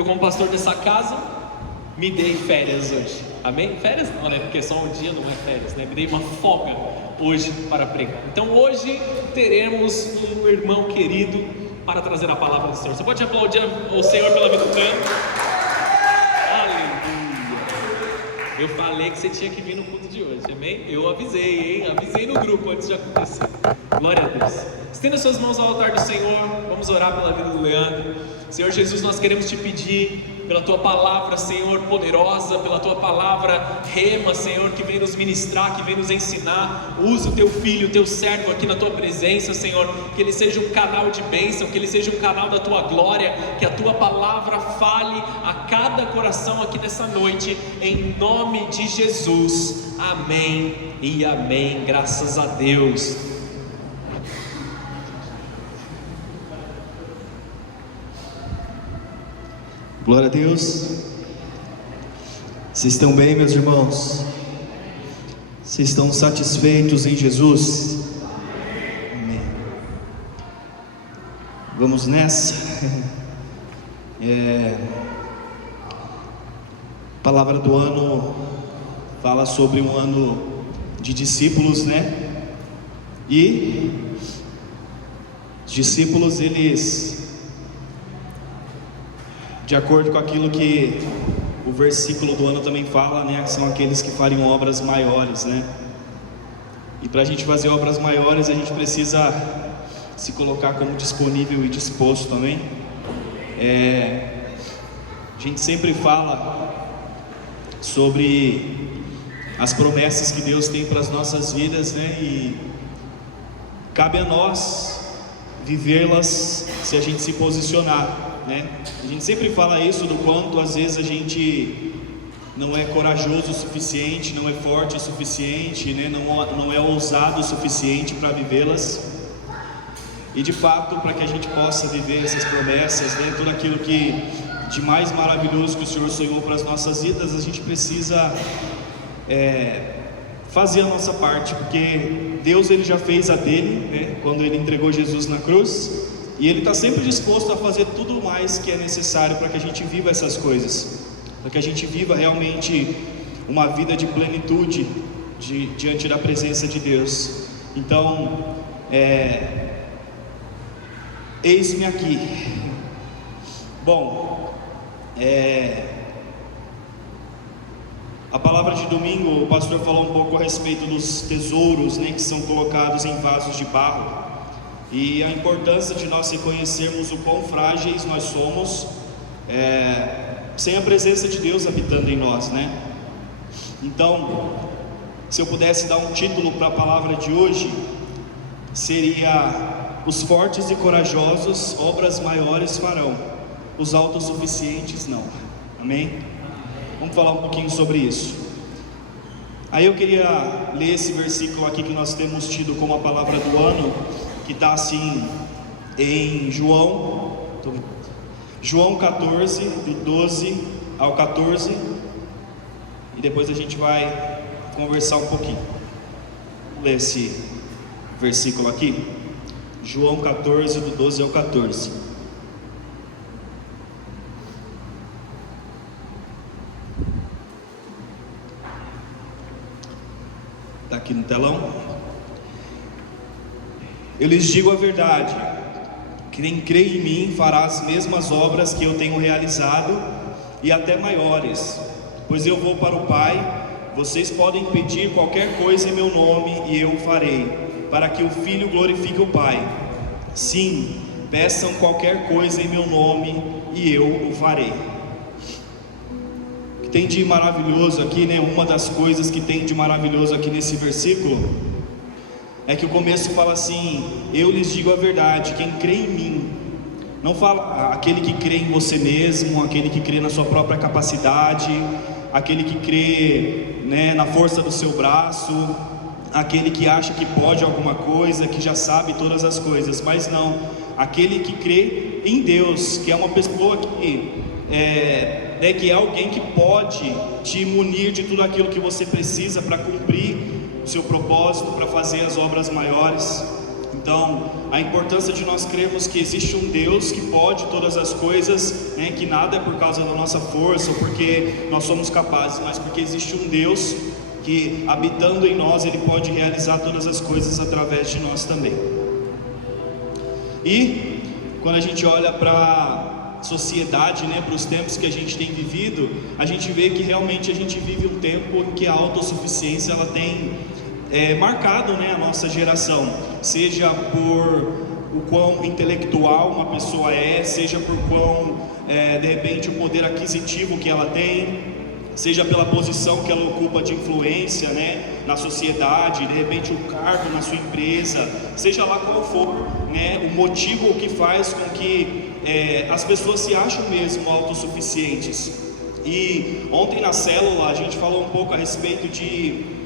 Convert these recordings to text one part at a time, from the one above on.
Eu, como pastor dessa casa, me dei férias hoje. Amém? Férias não, né? Porque só um dia não é férias, né? Me dei uma folga hoje para pregar. Então hoje teremos um irmão querido para trazer a palavra do Senhor. Você pode aplaudir o Senhor pela vida do canto? Aleluia! Eu falei que você tinha que vir no culto de hoje, amém? Eu avisei, hein? Avisei no grupo antes de acontecer. Glória a Deus. Estenda suas mãos ao altar do Senhor. Vamos orar pela vida do Leandro. Senhor Jesus, nós queremos te pedir pela tua palavra, Senhor, poderosa, pela tua palavra rema, Senhor, que vem nos ministrar, que vem nos ensinar. Usa o teu filho, o teu servo aqui na tua presença, Senhor, que ele seja um canal de bênção, que ele seja um canal da tua glória, que a tua palavra fale a cada coração aqui nessa noite, em nome de Jesus. Amém e amém. Graças a Deus. Glória a Deus. Vocês estão bem, meus irmãos? Vocês estão satisfeitos em Jesus? Amém. Vamos nessa. A palavra do ano fala sobre um ano de discípulos, né? E os discípulos, eles, de acordo com aquilo que o versículo do ano também fala, né? São aqueles que fariam obras maiores, né? E para a gente fazer obras maiores, a gente precisa se colocar como disponível e disposto também. A gente sempre fala sobre as promessas que Deus tem para as nossas vidas, né? E cabe a nós vivê-las se a gente se posicionar. A gente sempre fala isso, do quanto às vezes a gente não é corajoso o suficiente, não é forte o suficiente, né? não é ousado o suficiente para vivê-las. E de fato, para que a gente possa viver essas promessas, né? Tudo aquilo que de mais maravilhoso que o Senhor sonhou para as nossas vidas, a gente precisa fazer a nossa parte, porque Deus, ele já fez a dele, né? Quando ele entregou Jesus na cruz. E Ele está sempre disposto a fazer tudo mais que é necessário para que a gente viva essas coisas, para que a gente viva realmente uma vida de plenitude diante da presença de Deus. Então, eis-me aqui. Bom, a palavra de domingo, o pastor falou um pouco a respeito dos tesouros, né, que são colocados em vasos de barro. E a importância de nós reconhecermos o quão frágeis nós somos, sem a presença de Deus habitando em nós, né? Então, se eu pudesse dar um título para a palavra de hoje, seria: os fortes e corajosos obras maiores farão, os autossuficientes não. Amém? Vamos falar um pouquinho sobre isso. Aí eu queria ler esse versículo aqui que nós temos tido como a palavra do ano, que está assim em João 14, do 12 ao 14, e depois a gente vai conversar um pouquinho. Vou ler esse versículo aqui, João 14, do 12 ao 14. Está aqui no telão. Eu lhes digo a verdade: quem crê em mim fará as mesmas obras que eu tenho realizado, e até maiores, pois eu vou para o Pai. Vocês podem pedir qualquer coisa em meu nome e eu farei, para que o Filho glorifique o Pai. Sim, peçam qualquer coisa em meu nome e eu o farei. O que tem de maravilhoso aqui, né? Uma das coisas que tem de maravilhoso aqui nesse versículo é que o começo fala assim: eu lhes digo a verdade, quem crê em mim. Não fala aquele que crê em você mesmo, aquele que crê na sua própria capacidade, aquele que crê, né, na força do seu braço, aquele que acha que pode alguma coisa, que já sabe todas as coisas. Mas não, aquele que crê em Deus, que é uma pessoa que é alguém que pode te munir de tudo aquilo que você precisa para cumprir o seu propósito, para fazer as obras maiores. Então, a importância de nós crermos que existe um Deus que pode todas as coisas, né, que nada é por causa da nossa força ou porque nós somos capazes, mas porque existe um Deus que, habitando em nós, Ele pode realizar todas as coisas através de nós também. E quando a gente olha para a sociedade, né, para os tempos que a gente tem vivido, a gente vê que realmente a gente vive um tempo em que a autossuficiência ela tem marcado, né, a nossa geração, seja por o quão intelectual uma pessoa é, seja por quão de repente o poder aquisitivo que ela tem, seja pela posição que ela ocupa de influência, né, na sociedade, de repente o cargo na sua empresa, seja lá qual for, né, o motivo que faz com que as pessoas se acham mesmo autossuficientes. E ontem na célula a gente falou um pouco a respeito de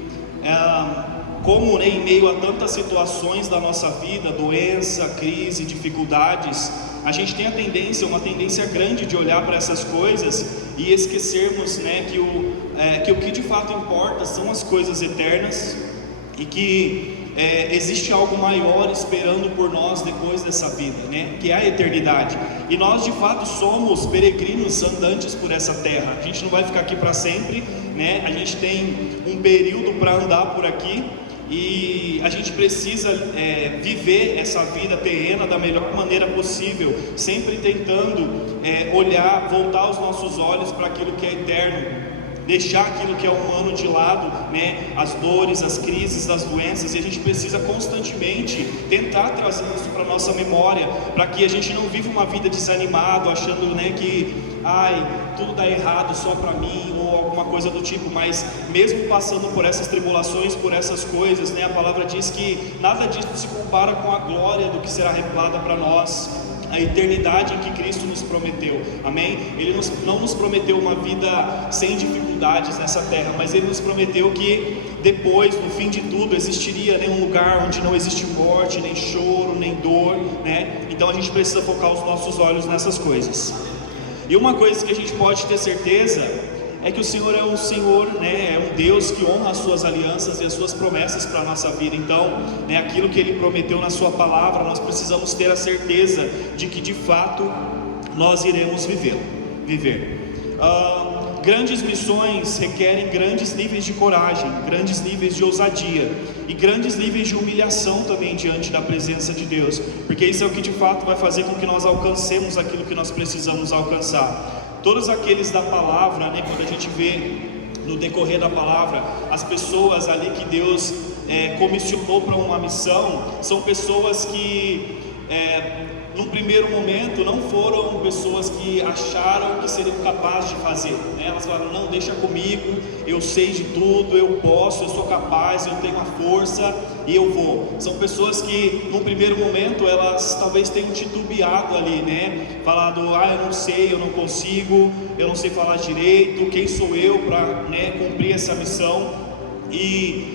como, né, em meio a tantas situações da nossa vida, doença, crise, dificuldades, a gente tem uma tendência grande de olhar para essas coisas e esquecermos, né, que o que de fato importa são as coisas eternas e que existe algo maior esperando por nós depois dessa vida, né, que é a eternidade. E nós de fato somos peregrinos andantes por essa terra. A gente não vai ficar aqui para sempre, né? A gente tem um período para andar por aqui. E a gente precisa viver essa vida terrena da melhor maneira possível, sempre tentando voltar os nossos olhos para aquilo que é eterno, deixar aquilo que é humano de lado, né? As dores, as crises, as doenças, e a gente precisa constantemente tentar trazer isso para a nossa memória, para que a gente não viva uma vida desanimado, achando, né, que tudo dá errado só para mim, ou alguma coisa do tipo. Mas mesmo passando por essas tribulações, por essas coisas, né, a palavra diz que nada disso se compara com a glória do que será revelada para nós, a eternidade em que Cristo nos prometeu, amém? Ele não nos prometeu uma vida sem dificuldades nessa terra, mas Ele nos prometeu que depois, no fim de tudo, existiria, né, um lugar onde não existe morte, nem choro, nem dor, né? Então a gente precisa focar os nossos olhos nessas coisas. E uma coisa que a gente pode ter certeza é que o Senhor é um Senhor, né, é um Deus que honra as suas alianças e as suas promessas para a nossa vida. Então, né, aquilo que Ele prometeu na sua palavra, nós precisamos ter a certeza de que de fato nós iremos viver. Grandes missões requerem grandes níveis de coragem, grandes níveis de ousadia e grandes níveis de humilhação também diante da presença de Deus, porque isso é o que de fato vai fazer com que nós alcancemos aquilo que nós precisamos alcançar. Todos aqueles da palavra, né, quando a gente vê no decorrer da palavra, as pessoas ali que Deus comissionou para uma missão, são pessoas que num primeiro momento não foram pessoas que acharam que seriam capazes de fazer, né? Elas falaram, não, deixa comigo, eu sei de tudo, eu posso, eu sou capaz, eu tenho a força e eu vou. São pessoas que num primeiro momento elas talvez tenham titubeado ali, né? Falado, eu não sei, eu não consigo, eu não sei falar direito, quem sou eu para, né, cumprir essa missão? E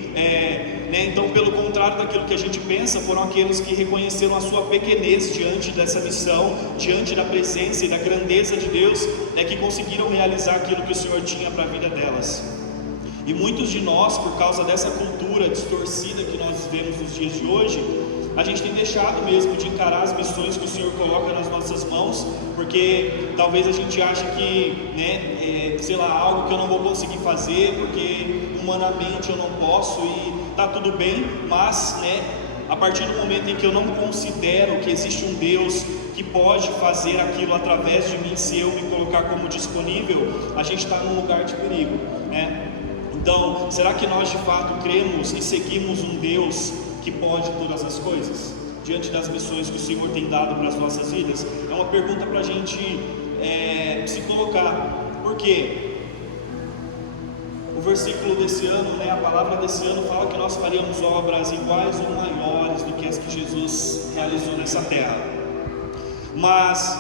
então, pelo contrário daquilo que a gente pensa, foram aqueles que reconheceram a sua pequenez diante dessa missão, diante da presença e da grandeza de Deus, que conseguiram realizar aquilo que o Senhor tinha para a vida delas. E muitos de nós, por causa dessa cultura distorcida que nós vivemos nos dias de hoje, a gente tem deixado mesmo de encarar as missões que o Senhor coloca nas nossas mãos, porque talvez a gente ache que, sei lá, algo que eu não vou conseguir fazer, porque humanamente eu não posso e tá tudo bem, mas, né, a partir do momento em que eu não considero que existe um Deus que pode fazer aquilo através de mim, se eu me colocar como disponível, a gente está num lugar de perigo, né? Então, será que nós de fato cremos e seguimos um Deus que pode todas as coisas, diante das missões que o Senhor tem dado para as nossas vidas? É uma pergunta para a gente se colocar. Por quê? O versículo desse ano, né, a palavra desse ano fala que nós faríamos obras iguais ou maiores do que as que Jesus realizou nessa terra. Mas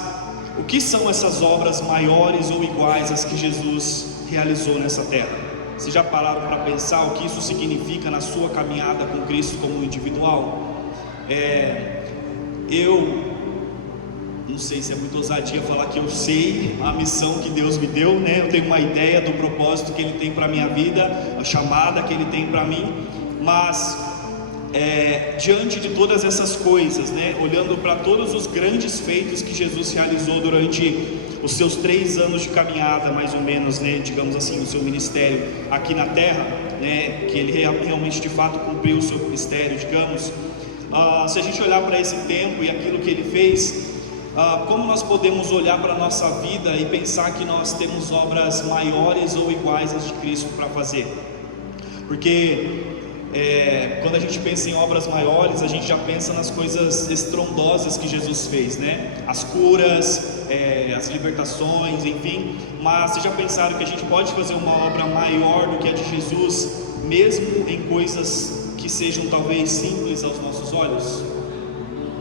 o que são essas obras maiores ou iguais às que Jesus realizou nessa terra? Vocês já pararam para pensar o que isso significa na sua caminhada com Cristo como individual? Eu não sei se é muita ousadia falar que eu sei a missão que Deus me deu, né? Eu tenho uma ideia do propósito que Ele tem para a minha vida, a chamada que Ele tem para mim, mas diante de todas essas coisas, né, olhando para todos os grandes feitos que Jesus realizou durante os seus 3 anos de caminhada, mais ou menos, né, digamos assim, o seu ministério aqui na terra, né, que ele realmente de fato cumpriu o seu ministério, digamos. Se a gente olhar para esse tempo e aquilo que ele fez, como nós podemos olhar para a nossa vida e pensar que nós temos obras maiores ou iguais às de Cristo para fazer? Porque quando a gente pensa em obras maiores, a gente já pensa nas coisas estrondosas que Jesus fez, né? As curas, as libertações, enfim. Mas vocês já pensaram que a gente pode fazer uma obra maior do que a de Jesus, mesmo em coisas que sejam talvez simples aos nossos olhos,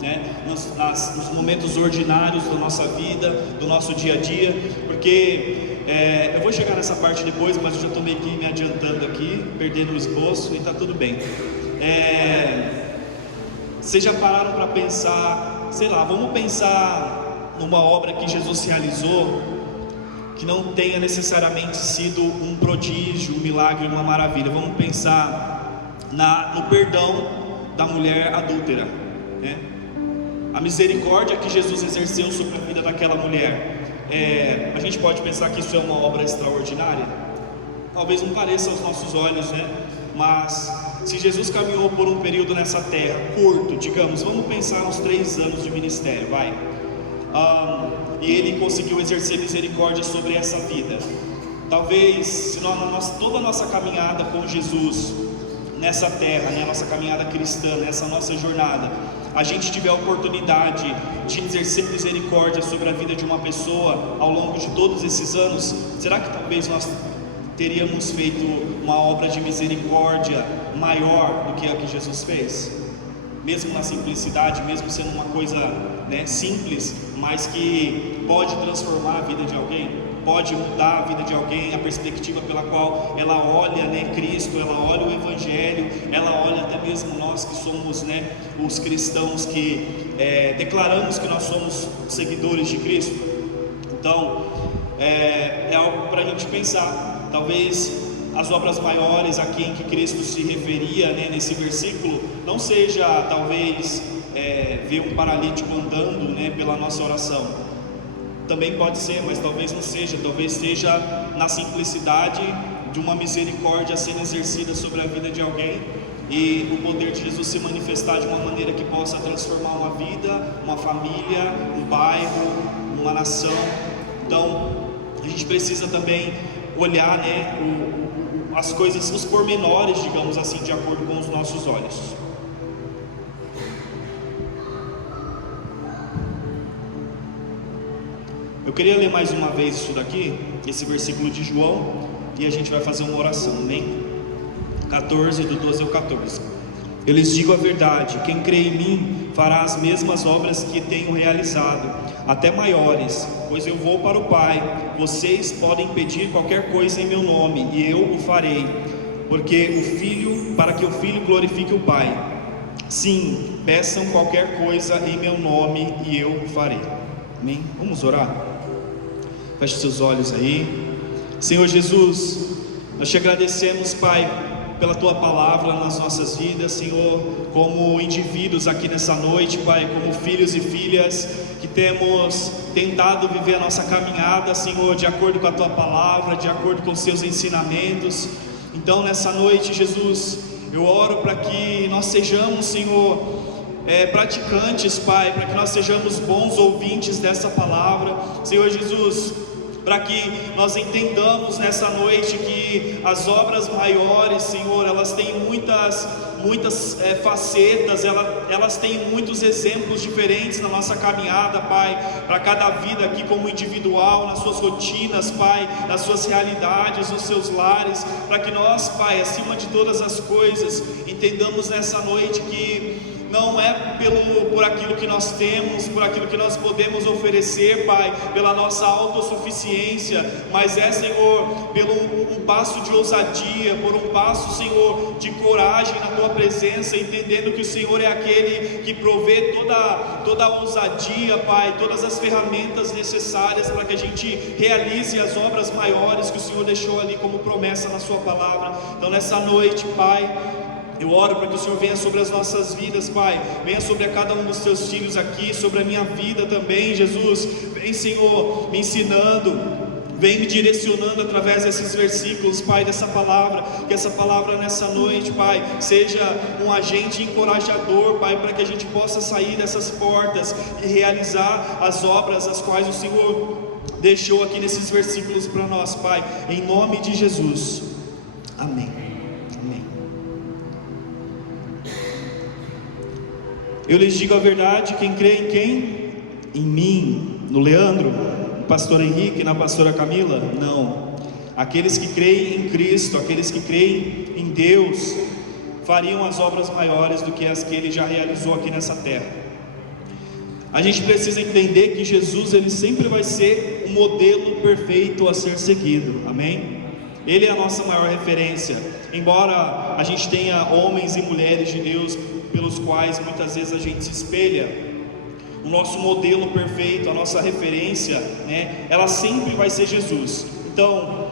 né? Nos momentos ordinários da nossa vida, do nosso dia a dia? Porque eu vou chegar nessa parte depois, mas eu já estou meio que me adiantando aqui, perdendo o esboço, e está tudo bem. Vocês já pararam para pensar, sei lá, vamos pensar numa obra que Jesus realizou, que não tenha necessariamente sido um prodígio, um milagre, uma maravilha. Vamos pensar no perdão da mulher adúltera, né? A misericórdia que Jesus exerceu sobre a vida daquela mulher. A gente pode pensar que isso é uma obra extraordinária? Talvez não pareça aos nossos olhos, né? Mas se Jesus caminhou por um período nessa terra, curto, digamos, vamos pensar uns 3 anos de ministério, vai. E ele conseguiu exercer misericórdia sobre essa vida. Talvez, se toda a nossa caminhada com Jesus nessa terra, né, a nossa caminhada cristã, nessa nossa jornada, a gente tiver a oportunidade de exercer misericórdia sobre a vida de uma pessoa ao longo de todos esses anos, será que talvez nós teríamos feito uma obra de misericórdia maior do que a que Jesus fez? Mesmo na simplicidade, mesmo sendo uma coisa, né, simples, mas que pode transformar a vida de alguém, pode mudar a vida de alguém, a perspectiva pela qual ela olha, né, Cristo, ela olha o Evangelho, ela olha até mesmo nós que somos, né, os cristãos que declaramos que nós somos seguidores de Cristo. Então, é algo para a gente pensar. Talvez as obras maiores a quem que Cristo se referia, né, nesse versículo, não seja talvez ver um paralítico andando, né, pela nossa oração. Também pode ser, mas talvez não seja. Talvez seja na simplicidade de uma misericórdia sendo exercida sobre a vida de alguém, e o poder de Jesus se manifestar de uma maneira que possa transformar uma vida, uma família, um bairro, uma nação. Então a gente precisa também olhar, né, as coisas, os pormenores, digamos assim, de acordo com os nossos olhos. Eu queria ler mais uma vez isso daqui, esse versículo de João, e a gente vai fazer uma oração, amém? 14, do 12 ao 14. Eu lhes digo a verdade: quem crê em mim fará as mesmas obras que tenho realizado, até maiores, pois eu vou para o Pai. Vocês podem pedir qualquer coisa em meu nome, e eu o farei, para que o Filho glorifique o Pai. Sim, peçam qualquer coisa em meu nome, e eu o farei. Amém? Vamos orar? Feche seus olhos aí. Senhor Jesus, nós te agradecemos, Pai, pela Tua palavra nas nossas vidas, Senhor, como indivíduos aqui nessa noite, Pai, como filhos e filhas que temos tentado viver a nossa caminhada, Senhor, de acordo com a Tua palavra, de acordo com os Seus ensinamentos. Então nessa noite, Jesus, eu oro para que nós sejamos, Senhor, praticantes, Pai, para que nós sejamos bons ouvintes dessa palavra, Senhor Jesus, para que nós entendamos nessa noite que as obras maiores, Senhor, elas têm muitas facetas, elas têm muitos exemplos diferentes na nossa caminhada, Pai, para cada vida aqui como individual, nas suas rotinas, Pai, nas suas realidades, nos seus lares, para que nós, Pai, acima de todas as coisas, entendamos nessa noite que não é por aquilo que nós temos, por aquilo que nós podemos oferecer, Pai, pela nossa autossuficiência, mas Senhor, pelo um passo de ousadia, por um passo, Senhor, de coragem na Tua presença, entendendo que o Senhor é aquele que provê toda a ousadia, Pai, todas as ferramentas necessárias para que a gente realize as obras maiores que o Senhor deixou ali como promessa na Sua palavra. Então nessa noite, Pai, Eu oro para que o Senhor venha sobre as nossas vidas, Pai. Venha sobre a cada um dos teus filhos aqui, sobre a minha vida também, Jesus. Vem, Senhor, me ensinando, vem me direcionando através desses versículos, Pai, dessa palavra. Que essa palavra nessa noite, Pai, seja um agente encorajador, Pai, para que a gente possa sair dessas portas e realizar as obras as quais o Senhor deixou aqui nesses versículos para nós, Pai, em nome de Jesus. Amém. Amém. Eu lhes digo a verdade, quem crê em quem? Em mim, no Leandro, no pastor Henrique, na pastora Camila? Não. Aqueles que creem em Cristo, aqueles que creem em Deus, fariam as obras maiores do que as que Ele já realizou aqui nessa terra. A gente precisa entender que Jesus, Ele sempre vai ser o modelo perfeito a ser seguido, amém? Ele é a nossa maior referência. Embora a gente tenha homens e mulheres de Deus pelos quais muitas vezes a gente se espelha, o nosso modelo perfeito, a nossa referência, né, ela sempre vai ser Jesus. Então,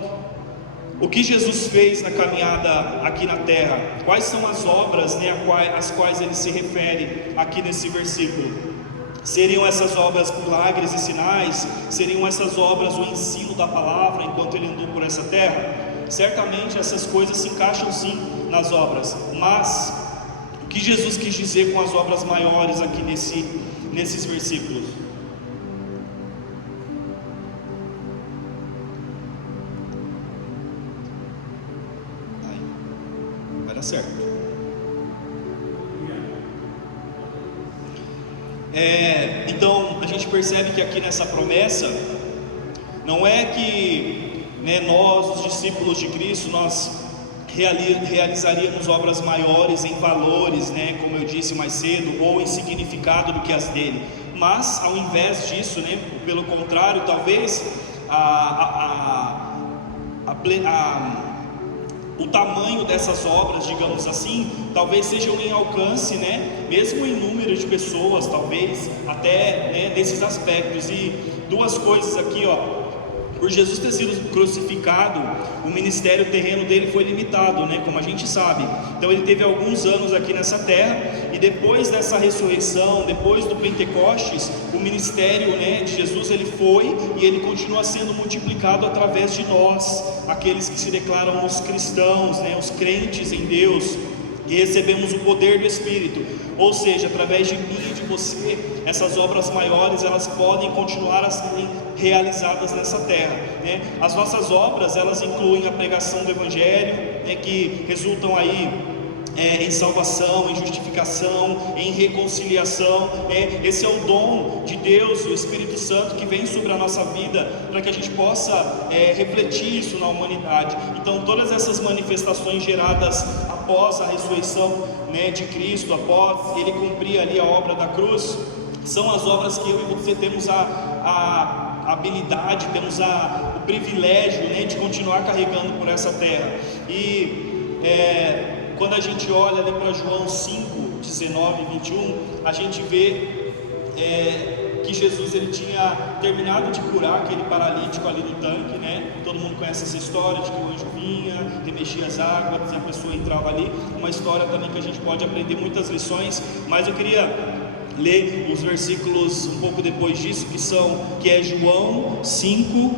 o que Jesus fez na caminhada aqui na terra? Quais são as obras, né, às quais Ele se refere aqui nesse versículo? Seriam essas obras milagres e sinais? Seriam essas obras o ensino da palavra enquanto Ele andou por essa terra? Certamente essas coisas se encaixam sim nas obras, mas o que Jesus quis dizer com as obras maiores aqui nesses versículos? Vai dar certo. Então a gente percebe que aqui nessa promessa, não é que, né, nós, os discípulos de Cristo, nós realizaríamos obras maiores em valores, né, como eu disse mais cedo, ou em significado do que as dele, mas ao invés disso, né, pelo contrário, talvez o tamanho dessas obras, digamos assim, talvez sejam em alcance, né, mesmo em número de pessoas, talvez até, né, desses aspectos. E duas coisas aqui, ó. Por Jesus ter sido crucificado, o ministério terreno dele foi limitado, né, como a gente sabe. Então ele teve alguns anos aqui nessa terra, e depois dessa ressurreição, depois do Pentecostes, o ministério, né, de Jesus, ele foi e ele continua sendo multiplicado através de nós, aqueles que se declaram os cristãos, né, os crentes em Deus, e recebemos o poder do Espírito. Ou seja, através de mim e de você, essas obras maiores, elas podem continuar a serem realizadas nessa terra, né? As nossas obras, elas incluem a pregação do Evangelho, né, que resultam aí em salvação, em justificação, em reconciliação, né? Esse é o dom de Deus, o Espírito Santo, que vem sobre a nossa vida, para que a gente possa refletir isso na humanidade. Então todas essas manifestações geradas após a ressurreição, né, de Cristo, após Ele cumprir ali a obra da cruz, são as obras que eu e você temos a habilidade, temos o privilégio, né, de continuar carregando por essa terra. E quando a gente olha ali para João 5, 19 e 21, a gente vê que Jesus, ele tinha terminado de curar aquele paralítico ali no tanque, né? Todo mundo conhece essa história de que o anjo vinha, remexia as águas e a pessoa entrava ali. Uma história também que a gente pode aprender muitas lições, mas eu queria ler os versículos um pouco depois disso, que é João 5,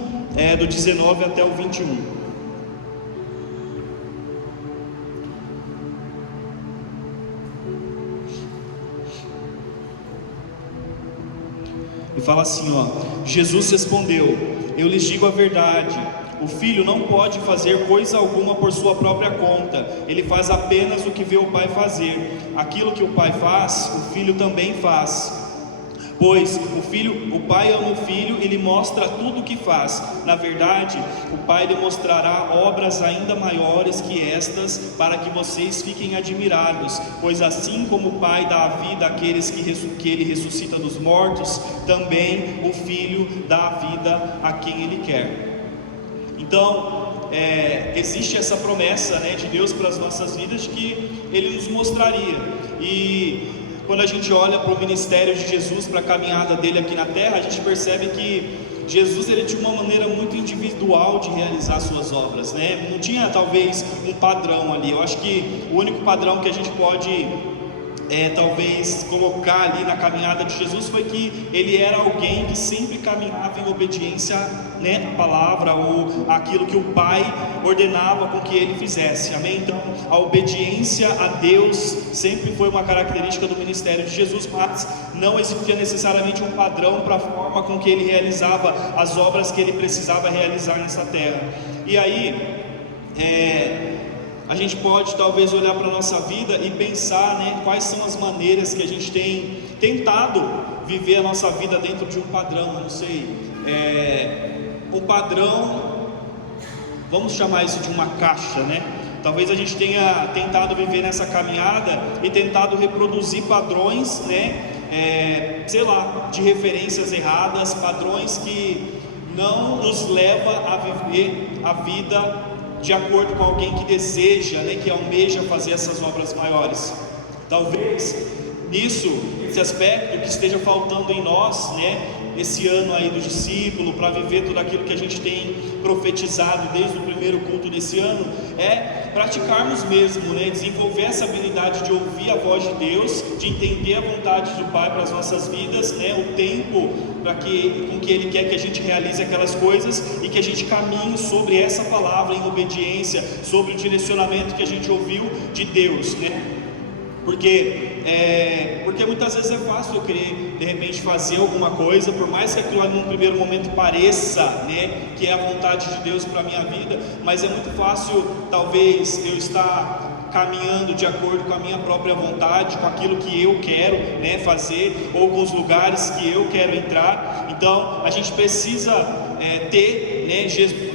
do 19 até o 21. E fala assim, ó: Jesus respondeu: eu lhes digo a verdade, o filho não pode fazer coisa alguma por sua própria conta, ele faz apenas o que vê o pai fazer. Aquilo que o pai faz, o filho também faz. Pois o pai ama o filho e lhe mostra tudo o que faz. Na verdade, o pai lhe mostrará obras ainda maiores que estas, para que vocês fiquem admirados. Pois assim como o pai dá a vida àqueles que ele ressuscita dos mortos, também o filho dá a vida a quem ele quer. Então, existe essa promessa, né, de Deus para as nossas vidas, de que Ele nos mostraria. E quando a gente olha para o ministério de Jesus, para a caminhada dele aqui na terra, a gente percebe que Jesus ele tinha uma maneira muito individual de realizar suas obras, né? Não tinha talvez um padrão ali. Eu acho que o único padrão que a gente pode talvez colocar ali na caminhada de Jesus foi que ele era alguém que sempre caminhava em obediência, né, à palavra ou aquilo que o Pai ordenava com que ele fizesse, amém? Então a obediência a Deus sempre foi uma característica do ministério de Jesus, mas não existia necessariamente um padrão para a forma com que ele realizava as obras que ele precisava realizar nessa terra. E aí a gente pode talvez olhar para a nossa vida e pensar, né, quais são as maneiras que a gente tem tentado viver a nossa vida dentro de um padrão. Eu não sei, um padrão, vamos chamar isso de uma caixa, né? Talvez a gente tenha tentado viver nessa caminhada e tentado reproduzir padrões, né, sei lá, de referências erradas, padrões que não nos leva a viver a vida de acordo com alguém que deseja, né, que almeja fazer essas obras maiores. Talvez esse aspecto que esteja faltando em nós, né, esse ano aí do discípulo, para viver tudo aquilo que a gente tem profetizado desde o primeiro culto desse ano, é praticarmos mesmo, né, desenvolver essa habilidade de ouvir a voz de Deus, de entender a vontade do Pai para as nossas vidas, né, o tempo com que Ele quer que a gente realize aquelas coisas e que a gente caminhe sobre essa palavra em obediência, sobre o direcionamento que a gente ouviu de Deus, né? Porque muitas vezes é fácil eu querer de repente fazer alguma coisa, por mais que aquilo num primeiro momento pareça, né, que é a vontade de Deus para a minha vida, mas é muito fácil talvez eu estar caminhando de acordo com a minha própria vontade, com aquilo que eu quero, né, fazer, ou com os lugares que eu quero entrar. Então a gente precisa ter, né,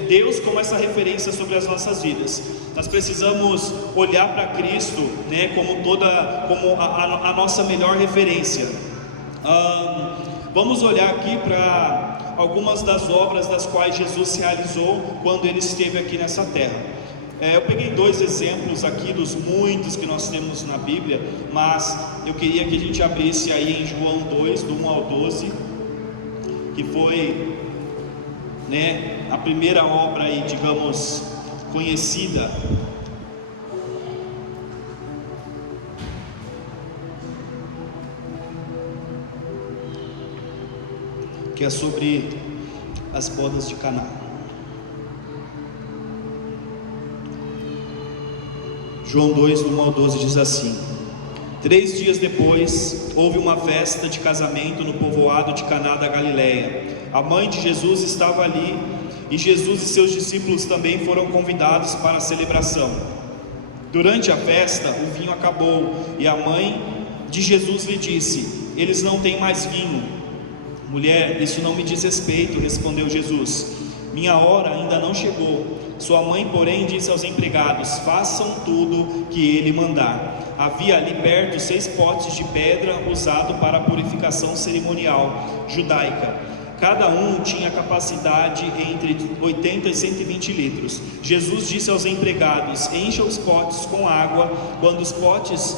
Deus como essa referência sobre as nossas vidas. Nós precisamos olhar para Cristo, né, como a nossa melhor referência. Vamos olhar aqui para algumas das obras das quais Jesus realizou quando ele esteve aqui nessa terra. Eu peguei 2 exemplos aqui dos muitos que nós temos na Bíblia, mas eu queria que a gente abrisse aí em João 2, do 1 ao 12, que foi, né, a primeira obra aí, digamos, conhecida. Que é sobre as bodas de Caná. João 2, do 1 ao 12 diz assim: 3 dias depois, houve uma festa de casamento no povoado de Caná da Galileia. A mãe de Jesus estava ali, e Jesus e seus discípulos também foram convidados para a celebração. Durante a festa, o vinho acabou, e a mãe de Jesus lhe disse: eles não têm mais vinho. Mulher, isso não me diz respeito, respondeu Jesus. Minha hora ainda não chegou. Sua mãe, porém, disse aos empregados: façam tudo que ele mandar. Havia ali perto 6 potes de pedra usado para a purificação cerimonial judaica. Cada um tinha capacidade entre 80 e 120 litros. Jesus disse aos empregados: encha os potes com água. Quando os potes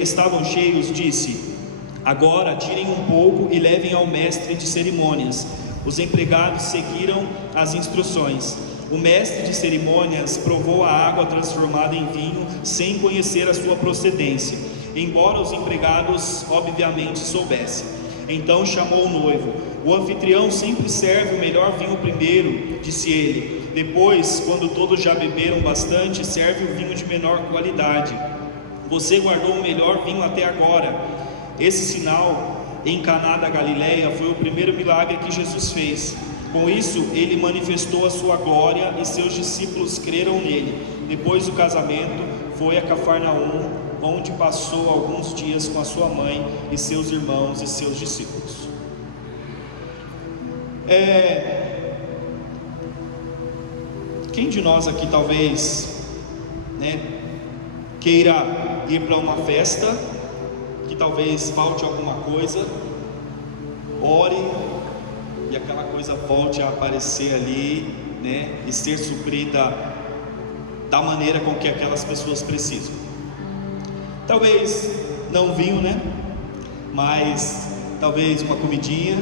estavam cheios, disse: agora tirem um pouco e levem ao mestre de cerimônias. Os empregados seguiram as instruções. O mestre de cerimônias provou a água transformada em vinho sem conhecer a sua procedência, embora os empregados obviamente soubessem. Então chamou o noivo. O anfitrião sempre serve o melhor vinho primeiro, disse ele. Depois, quando todos já beberam bastante, serve o vinho de menor qualidade. Você guardou o melhor vinho até agora. Esse sinal em Caná da Galileia foi o primeiro milagre que Jesus fez. Com isso, ele manifestou a sua glória e seus discípulos creram nele. Depois do casamento, foi a Cafarnaum, onde passou alguns dias com a sua mãe e seus irmãos e seus discípulos. Quem de nós aqui talvez, né, queira ir para uma festa, que talvez falte alguma coisa, ore e aquela coisa volte a aparecer ali, né, e ser suprida da maneira com que aquelas pessoas precisam. Talvez não vinho, né, mas talvez uma comidinha.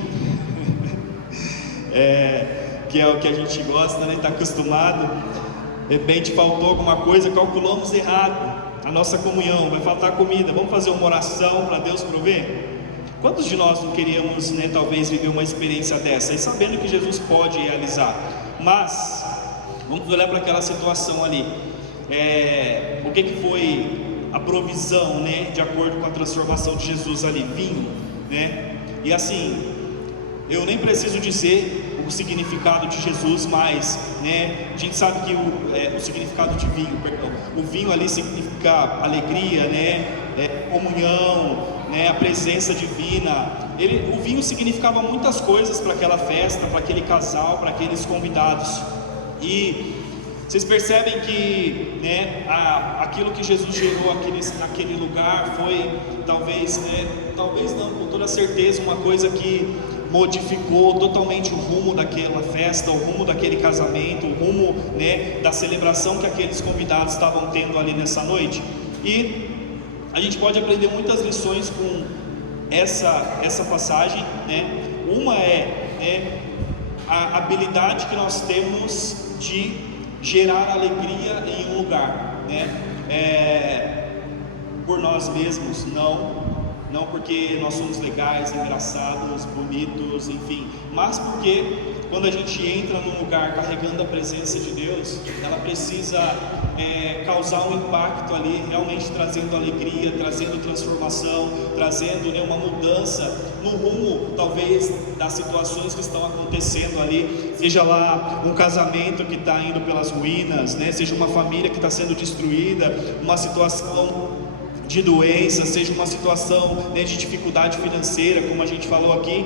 que é o que a gente gosta, né? Está acostumado. De repente faltou alguma coisa, calculamos errado a nossa comunhão, vai faltar comida, vamos fazer uma oração para Deus prover? Quantos de nós não queríamos, né, talvez viver uma experiência dessa, e sabendo que Jesus pode realizar? Mas vamos olhar para aquela situação ali. O que foi a provisão, né, de acordo com a transformação de Jesus ali? Vinho, né? E assim, eu nem preciso dizer o significado de Jesus, mas, né, a gente sabe que o significado de vinho, perdão, o vinho ali significa alegria, né, comunhão, né, a presença divina. O vinho significava muitas coisas para aquela festa, para aquele casal, para aqueles convidados. E vocês percebem que, né, aquilo que Jesus gerou naquele lugar foi, talvez não, com toda certeza, uma coisa que modificou totalmente o rumo daquela festa, o rumo daquele casamento, o rumo, né, da celebração que aqueles convidados estavam tendo ali nessa noite. E a gente pode aprender muitas lições com essa passagem, né? Uma é a habilidade que nós temos de gerar alegria em um lugar, né? Por nós mesmos, não porque nós somos legais, engraçados, bonitos, enfim, mas porque quando a gente entra num lugar carregando a presença de Deus, ela precisa causar um impacto ali, realmente trazendo alegria, trazendo transformação, trazendo, né, uma mudança no rumo, talvez, das situações que estão acontecendo ali, seja lá um casamento que está indo pelas ruínas, né, seja uma família que está sendo destruída, uma situação de doença, seja uma situação, né, de dificuldade financeira, como a gente falou aqui,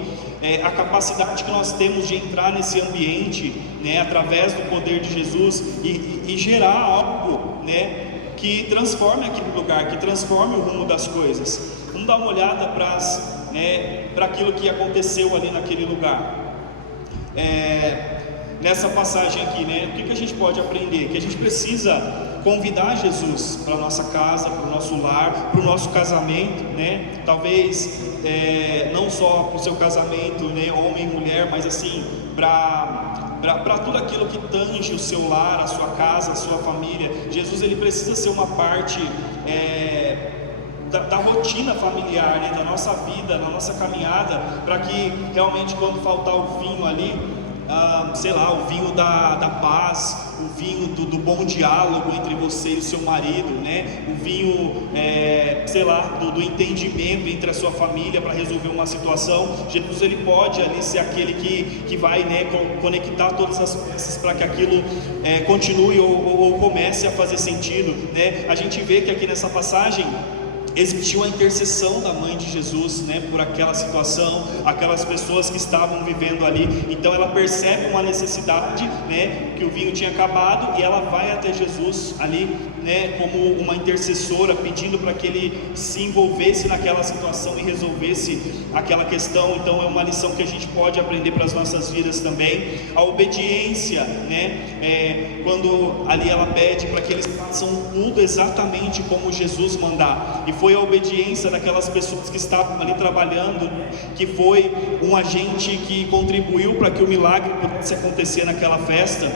a capacidade que nós temos de entrar nesse ambiente, né, através do poder de Jesus e gerar algo, né, que transforme aquele lugar, que transforme o rumo das coisas. Vamos dar uma olhada para aquilo que aconteceu ali naquele lugar. Nessa passagem aqui, né, o que a gente pode aprender? Que a gente precisa convidar Jesus para a nossa casa, para o nosso lar, para o nosso casamento, né? Talvez não só para o seu casamento, né, homem e mulher, mas assim, para tudo aquilo que tange o seu lar, a sua casa, a sua família. Jesus, ele precisa ser uma parte da rotina familiar, né, da nossa vida, da nossa caminhada, para que realmente quando faltar o vinho ali, o vinho da paz, o vinho do bom diálogo entre você e o seu marido, né? O vinho, do entendimento entre a sua família para resolver uma situação. Jesus, ele pode ali ser aquele que vai, né, conectar todas as peças para que aquilo continue ou comece a fazer sentido, né? A gente vê que aqui nessa passagem existiu a intercessão da mãe de Jesus, né, por aquela situação, aquelas pessoas que estavam vivendo ali. Então ela percebe uma necessidade, né, que o vinho tinha acabado, e ela vai até Jesus ali, né, como uma intercessora, pedindo para que ele se envolvesse naquela situação e resolvesse aquela questão. Então é uma lição que a gente pode aprender para as nossas vidas também. A obediência, né, quando ali ela pede para que eles façam tudo exatamente como Jesus mandar, e foi a obediência daquelas pessoas que estavam ali trabalhando, que foi um agente que contribuiu para que o milagre pudesse acontecer naquela festa.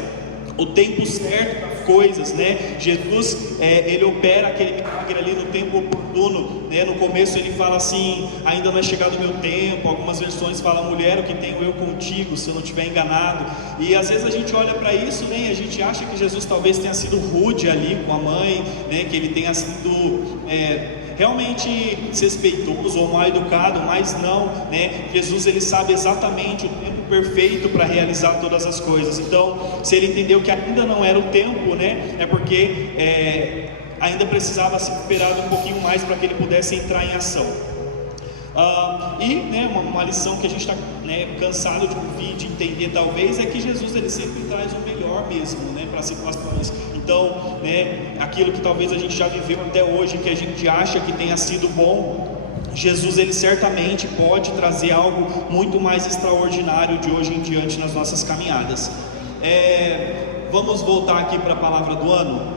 O tempo certo das coisas, né? Jesus, ele opera aquele milagre ali no tempo oportuno, né? No começo ele fala assim: ainda não é chegado o meu tempo. Algumas versões falam: mulher, o que tenho eu contigo, se eu não estiver enganado. E às vezes a gente olha para isso, né, e a gente acha que Jesus talvez tenha sido rude ali com a mãe, né? Que ele tenha sido realmente desrespeitoso ou mal educado, mas não, né? Jesus, ele sabe exatamente o tempo perfeito para realizar todas as coisas. Então, se ele entendeu que ainda não era o tempo, né, é porque ainda precisava ser esperado um pouquinho mais para que ele pudesse entrar em ação. Né, uma lição que a gente está, né, cansado de ouvir, de entender talvez, é que Jesus, ele sempre traz o melhor mesmo, né, para as situações. Então, né, aquilo que talvez a gente já viveu até hoje, que a gente acha que tenha sido bom, Jesus, ele certamente pode trazer algo muito mais extraordinário de hoje em diante nas nossas caminhadas. Vamos voltar aqui para a palavra do ano,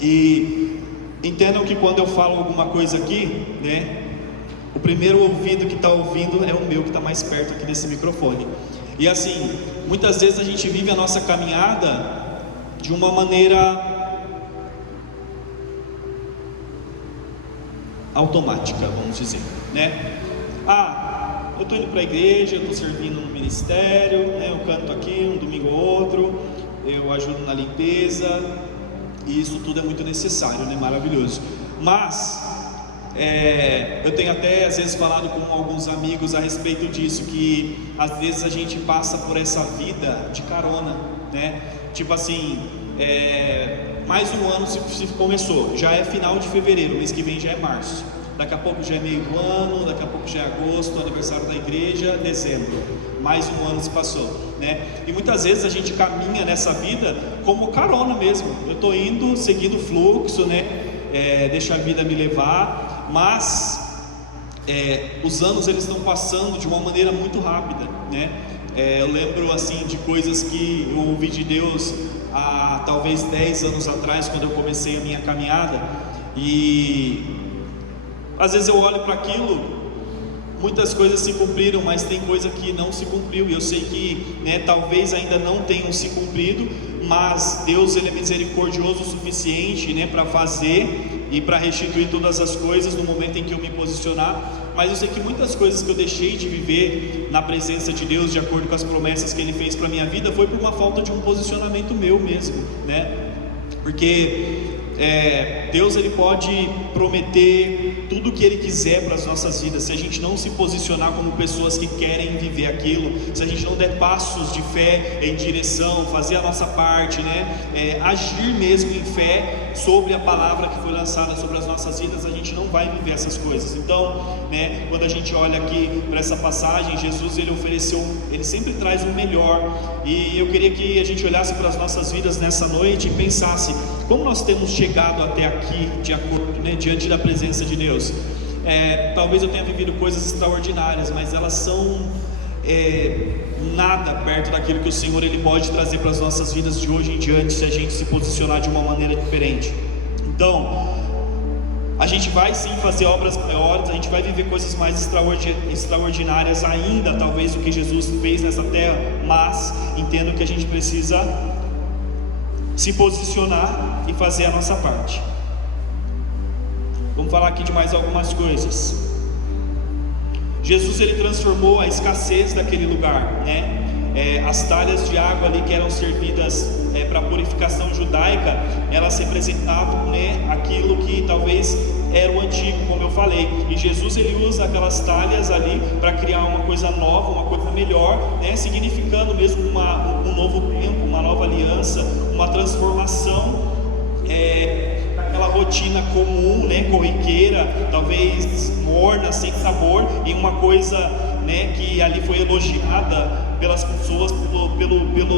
e entendam que quando eu falo alguma coisa aqui, né, o primeiro ouvido que está ouvindo é o meu, que está mais perto aqui desse microfone. E assim, muitas vezes a gente vive a nossa caminhada de uma maneira automática, vamos dizer, né? Eu estou indo para a igreja, eu estou servindo no ministério, né? Eu canto aqui um domingo ou outro, eu ajudo na limpeza, e isso tudo é muito necessário, né? Maravilhoso. Mas eu tenho até às vezes falado com alguns amigos a respeito disso, que às vezes a gente passa por essa vida de carona, né? Tipo assim, mais um ano se começou, já é final de fevereiro, mês que vem já é março, daqui a pouco já é meio do ano, daqui a pouco já é agosto, aniversário da igreja, dezembro, mais um ano se passou, né? E muitas vezes a gente caminha nessa vida como carona mesmo, eu estou indo, seguindo o fluxo, né? Deixa a vida me levar, mas os anos eles estão passando de uma maneira muito rápida, né? Eu lembro assim de coisas que eu ouvi de Deus há talvez 10 anos atrás, quando eu comecei a minha caminhada, e às vezes eu olho para aquilo, muitas coisas se cumpriram, mas tem coisa que não se cumpriu, e eu sei que, né, talvez ainda não tenham se cumprido, mas Deus ele é misericordioso o suficiente, né, para fazer e para restituir todas as coisas no momento em que eu me posicionar. Mas eu sei que muitas coisas que eu deixei de viver na presença de Deus, de acordo com as promessas que Ele fez para a minha vida, foi por uma falta de um posicionamento meu mesmo, né? Porque Deus ele pode prometer tudo o que Ele quiser para as nossas vidas, se a gente não se posicionar como pessoas que querem viver aquilo, se a gente não der passos de fé em direção, fazer a nossa parte, né? Agir mesmo em fé sobre a palavra que foi lançada sobre as nossas vidas, a gente não vai viver essas coisas. Então, né, quando a gente olha aqui para essa passagem, Jesus ele ofereceu, ele sempre traz o melhor, e eu queria que a gente olhasse para as nossas vidas nessa noite e pensasse como nós temos chegado até aqui de acordo, né, diante da presença de Deus. Talvez eu tenha vivido coisas extraordinárias, mas elas são nada perto daquilo que o Senhor ele pode trazer para as nossas vidas de hoje em diante, se a gente se posicionar de uma maneira diferente. Então, a gente vai sim fazer obras maiores, a gente vai viver coisas mais extraordinárias ainda, talvez, do que Jesus fez nessa terra, mas entendo que a gente precisa se posicionar e fazer a nossa parte. Vamos falar aqui de mais algumas coisas. Jesus ele transformou a escassez daquele lugar, né? As talhas de água ali que eram servidas para a purificação judaica, elas representavam, né, aquilo que talvez era o antigo, como eu falei, e Jesus ele usa aquelas talhas ali para criar uma coisa nova, uma coisa melhor, né, significando mesmo um novo tempo, uma nova aliança, uma transformação daquela rotina comum, né, corriqueira, talvez morna, sem sabor, em uma coisa, né, que ali foi elogiada pelas pessoas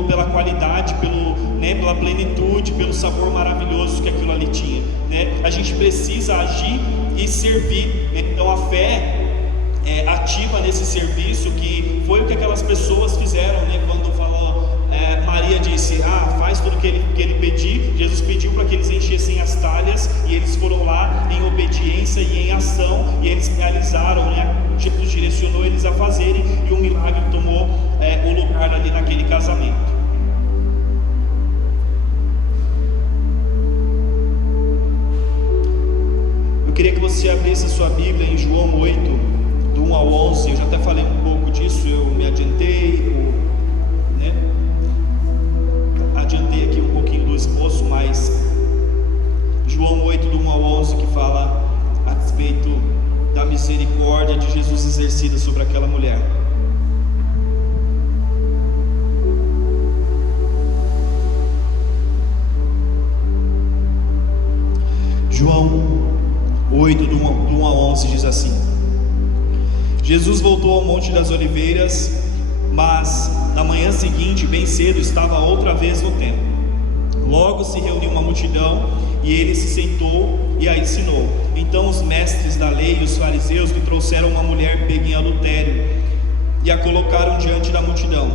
pela qualidade, pela plenitude, pelo sabor maravilhoso que aquilo ali tinha, né? A gente precisa agir e servir. Então a fé ativa nesse serviço, que foi o que aquelas pessoas fizeram, né? Quando falou, Maria disse, faz tudo que ele pedir. Jesus pediu para que eles enchessem as talhas, e eles foram lá em obediência e em ação, e eles realizaram, né? Jesus direcionou eles a fazerem, e o milagre tomou o lugar ali naquele casamento. Eu queria que você abrisse a sua Bíblia em João 8, do 1 ao 11. Eu já até falei um pouco disso, eu me adiantei, né? Adiantei aqui um pouquinho do esboço, mas João 8, do 1 ao 11, que fala a respeito da misericórdia de Jesus exercida sobre aquela mulher. João 8, do 1 ao 11 diz assim: Jesus voltou ao Monte das Oliveiras, mas na manhã seguinte, bem cedo, estava outra vez no templo. Logo se reuniu uma multidão, e ele se sentou e a ensinou. Então os mestres da lei e os fariseus lhe trouxeram uma mulher pega em adultério e a colocaram diante da multidão.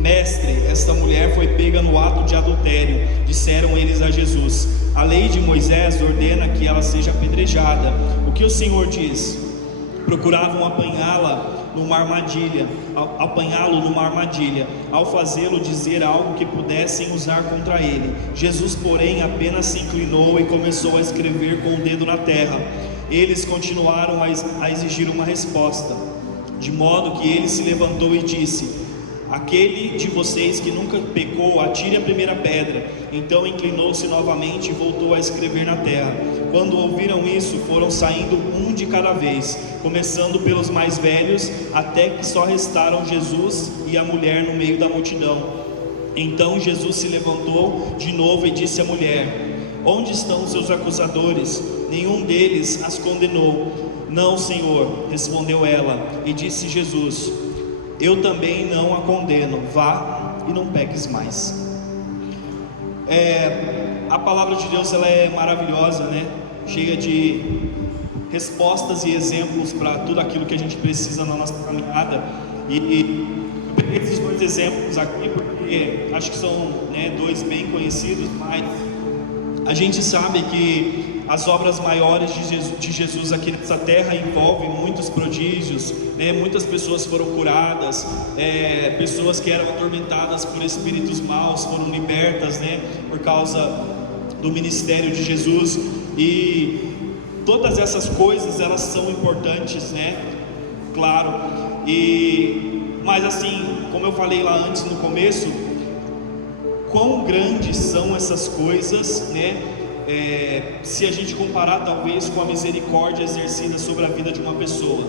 Mestre, esta mulher foi pega no ato de adultério, disseram eles a Jesus. A lei de Moisés ordena que ela seja apedrejada. O que o Senhor diz? Procuravam apanhá-la, numa armadilha, apanhá-lo numa armadilha, ao fazê-lo dizer algo que pudessem usar contra ele. Jesus, porém, apenas se inclinou e começou a escrever com o dedo na terra. Eles continuaram a exigir uma resposta, de modo que ele se levantou e disse: aquele de vocês que nunca pecou, atire a primeira pedra. Então inclinou-se novamente e voltou a escrever na terra. Quando ouviram isso, foram saindo um de cada vez, começando pelos mais velhos, até que só restaram Jesus e a mulher no meio da multidão. Então Jesus se levantou de novo e disse à mulher: onde estão os seus acusadores? Nenhum deles as condenou. Não, Senhor, respondeu ela. E disse Jesus: eu também não a condeno, vá e não peques mais. A palavra de Deus, ela é maravilhosa, né? Cheia de respostas e exemplos para tudo aquilo que a gente precisa na nossa caminhada. E eu peguei esses dois exemplos aqui porque acho que são, né, dois bem conhecidos, mas a gente sabe que as obras maiores de Jesus aqui nessa terra envolvem muitos prodígios, né? Muitas pessoas foram curadas, pessoas que eram atormentadas por espíritos maus foram libertas, né? Por causa do ministério de Jesus. E todas essas coisas, elas são importantes, né? Claro. Mas assim, como eu falei lá antes no começo, quão grandes são essas coisas, né? Se a gente comparar talvez com a misericórdia exercida sobre a vida de uma pessoa,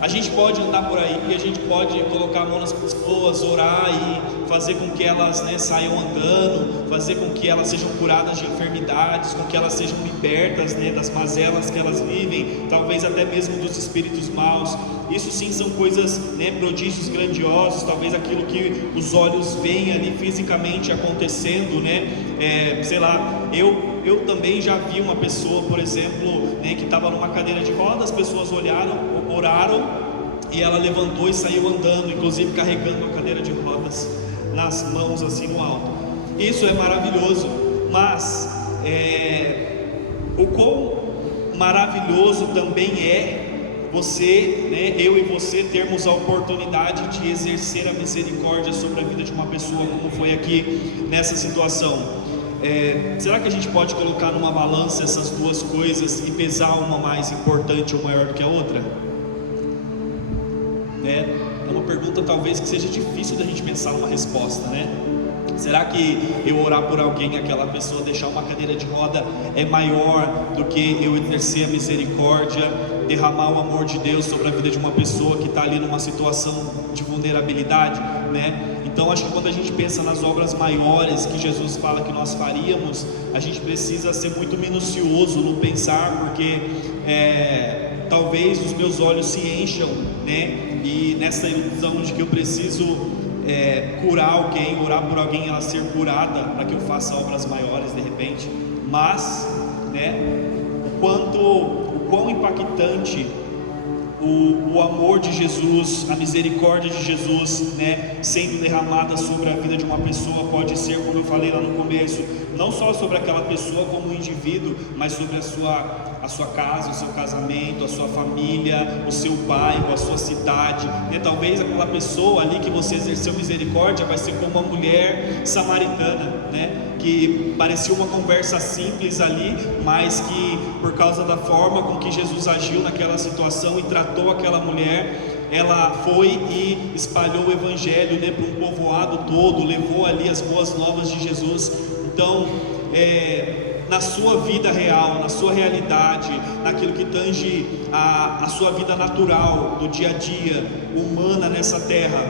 a gente pode andar por aí e a gente pode colocar a mão nas pessoas, orar e fazer com que elas, né, saiam andando, fazer com que elas sejam curadas de enfermidades, com que elas sejam libertas, né, das mazelas que elas vivem, talvez até mesmo dos espíritos maus. Isso sim são coisas, né, prodígios grandiosos, talvez aquilo que os olhos veem ali fisicamente acontecendo, né? Sei lá, eu também já vi uma pessoa, por exemplo, né, que estava numa cadeira de rodas, as pessoas olharam, oraram e ela levantou e saiu andando, inclusive carregando a cadeira de rodas nas mãos assim no alto. Isso é maravilhoso, mas o quão maravilhoso também é você, né, eu e você termos a oportunidade de exercer a misericórdia sobre a vida de uma pessoa, como foi aqui nessa situação. Será que a gente pode colocar numa balança essas duas coisas e pesar uma mais importante ou maior do que a outra? É uma pergunta talvez que seja difícil da gente pensar numa resposta, né? Será que eu orar por alguém, aquela pessoa deixar uma cadeira de roda, é maior do que eu exercer a misericórdia, derramar o amor de Deus sobre a vida de uma pessoa que está ali numa situação de vulnerabilidade, né? Então acho que quando a gente pensa nas obras maiores que Jesus fala que nós faríamos, a gente precisa ser muito minucioso no pensar, porque talvez os meus olhos se encham, né? E nessa ilusão de que eu preciso curar alguém, orar por alguém, ela ser curada, para que eu faça obras maiores de repente. Mas, né, o quão impactante o amor de Jesus, a misericórdia de Jesus, né, sendo derramada sobre a vida de uma pessoa pode ser, como eu falei lá no começo, não só sobre aquela pessoa como indivíduo, mas sobre a sua casa, o seu casamento, a sua família, o seu bairro, a sua cidade, né? Talvez aquela pessoa ali que você exerceu misericórdia vai ser como uma mulher samaritana, né? Que parecia uma conversa simples ali, mas que por causa da forma com que Jesus agiu naquela situação e tratou aquela mulher, ela foi e espalhou o evangelho, né, para um povoado todo, levou ali as boas novas de Jesus. Então, na sua vida real, na sua realidade, naquilo que tange a sua vida natural, do dia a dia, humana nessa terra,